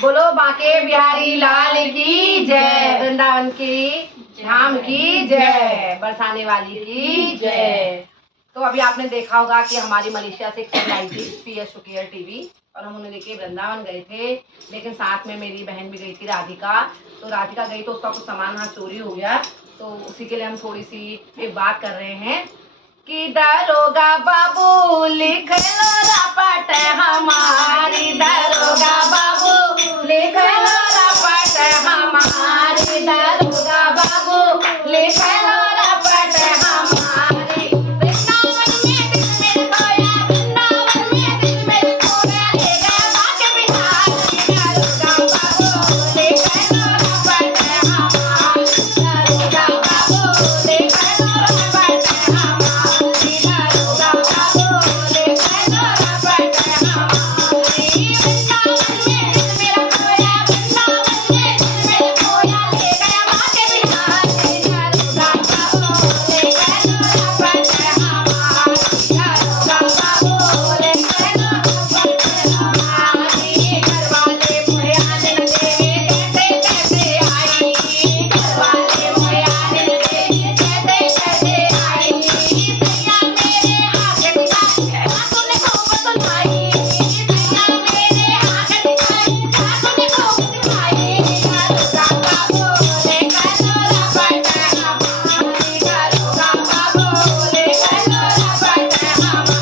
बोलो बांके बिहारी लाल की जय, वृंदावन की धाम की जय, बरसाने वाली की जय। तो अभी आपने देखा होगा कि हमारी मलेशिया से एक खबर आई थी PS टू केयर टीवी, और हम उन्हें लेके वृंदावन गए थे, लेकिन साथ में मेरी बहन भी गई थी राधिका। तो राधिका गई तो उसका कुछ सामान वहाँ चोरी हो गया, तो उसी के लिए हम थोड़ी सी एक बात कर रहे हैं कि दरोगा बाबू लिख लो रपट हमारी, दरोगा बाबू लिख लो रपट हमारी, दरोगा बाबू लिख लो रपट हमारी। वृंदावन में दिल मेरे खोया, वृंदावन में दिल मेरे खोया, ले गया बांके बिहारी, दरोगा बाबू लिख लो रपट हमारी, दरोगा बाबू लिख लो रपट हमारी, दरोगा बाबू लिख लो रपट हमारी। वृंदावन में दिल मेरा खोया, वृंदावन में दिल मेरा खोया, ले गया बांके बिहारी, दरोगा बाबू लिख लो रपट हमारी, दरोगा बाबू लिख लो रपट हमारी। घरवाले मुझे आने देंगे कैसे कैसे आई, घरवाले मुझे आने देंगे कैसे कैसे आई, सैया मेरे आँख दिखाई सासू ने खूब सुनाई, सैया मेरे आँख दिखाई सासू ने खूब दिखाई, दरोगा बाबू लिख लो रपट हमारी, दरोगा बाबू लिख लो रपट हमारी,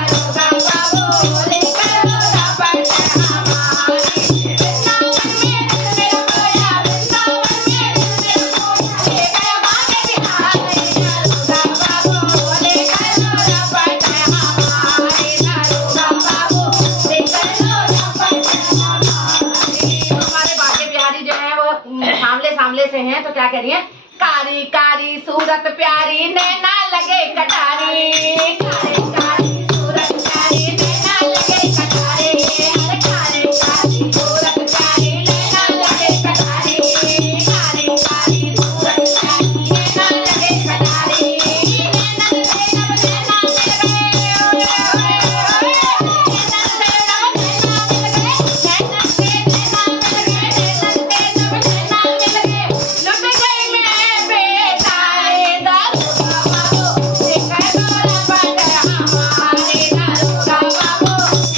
दरोगा बाबू लिख लो रपट हमारी। वृंदावन में दिल मेरा खोया, वृंदावन में दिल मेरा खोया, ले गया बांके बिहारी, दरोगा बाबू लिख लो रपट हमारी, दरोगा बाबू लिख लो रपट हमारी। हमारे बांके बिहारी जो है वो सामले सामले से हैं, तो क्या कह रही है, कारी कारी सूरत प्यारी नैना लगे कटारी, कारी कारी सूरत प्यारी नैना लगे कटारी, अरे कारी कारी सूरत प्यारी नैना लगे कटारी, कारी कारी सूरत प्यारी नैना लगे कटारी, नैना से नब नैना मिल गए, ओए ओए ओए, नैना से नब नैना मिल गए, नैना से नैना मिल गए, नैना से नब नैना मिल गए, लुट गई मैं बेताए, दरोगा बाबू लिख लो रपट हमारी, दरोगा बाबू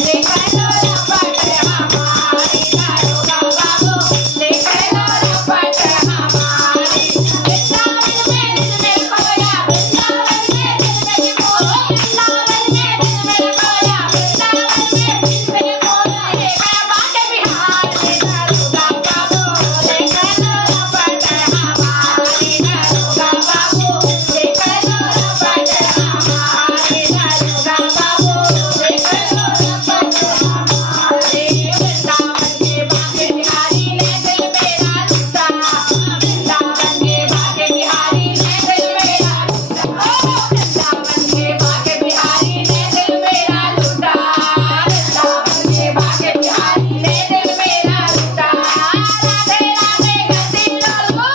लिख लो रपट हमारी, दरोगा बाबू लिख लो रपट हमारी। वृंदावन में दिल मेरा खोया, वृंदावन में दिल मेरा खोया, वृंदावन में दिल मेरा खोया, वृंदावन में दिल मेरा खोया, ले गया बांके बिहारी, दरोगा बाबू लिख लो रपट हमारी, दरोगा बाबू लिख लो रपट हमारी, दरोगा बाबू लिख लो रपट हमारी। वृंदावन के बांके बिहारी ने दिल मेरा लूटा, वृंदावन के बांके बिहारी ने दिल मेरा लूटा, वृंदावन के बांके बिहारी ने दिल मेरा लूटा, वृंदावन के बांके बिहारी ने दिल मेरा लूटा। राधे राधे करते चलो,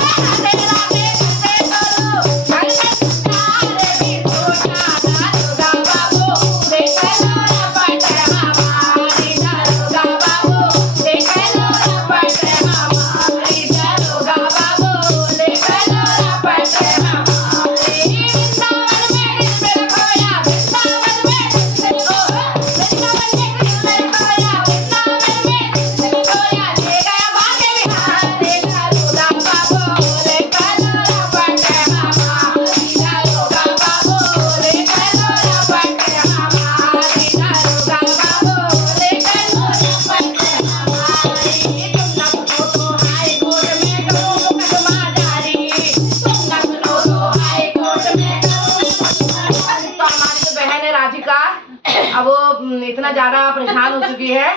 राधे राधे करते चलो, घर में सुधार भी छोटा, दरोगा बाबू लिख लो रपट हमारी, दरोगा बाबू लिख लो रपट हमारी, दरोगा बाबू लिख लो रपट हमारी। वृंदावन में दिल मेरा खोया, वृंदावन में दिल मेरा खोया, वृंदावन में दिल मेरा खोया, वृंदावन में दिल मेरा खोया, ले गया बांके बिहारी, दरोगा बाबू लिख लो रपट हमारी, दरोगा बाबू लिख लो रपट हमारी, दरोगा बाबू लिख लो रपट हमारी। तुम न सुनो तो हाई कोर्ट में करो मुकदमा जारी, तुम न सुनो तो हाई कोर्ट में करो मुकदमा जारी। तो हमारी जो बहन है राधिका, अब वो इतना ज्यादा परेशान हो चुकी है,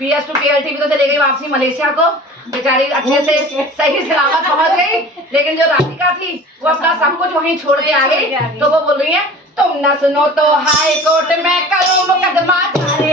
PS टू केयर टीवी तो चली गई वापसी मलेशिया को, बेचारी अच्छे से सही सलामत पहुंच गई, लेकिन जो राधिका थी वो अपना सब कुछ वहीं छोड़ के आ गई। तो वो बोल रही है, तुम न सुनो तो हाई कोर्ट में करो मुकदमा जारी,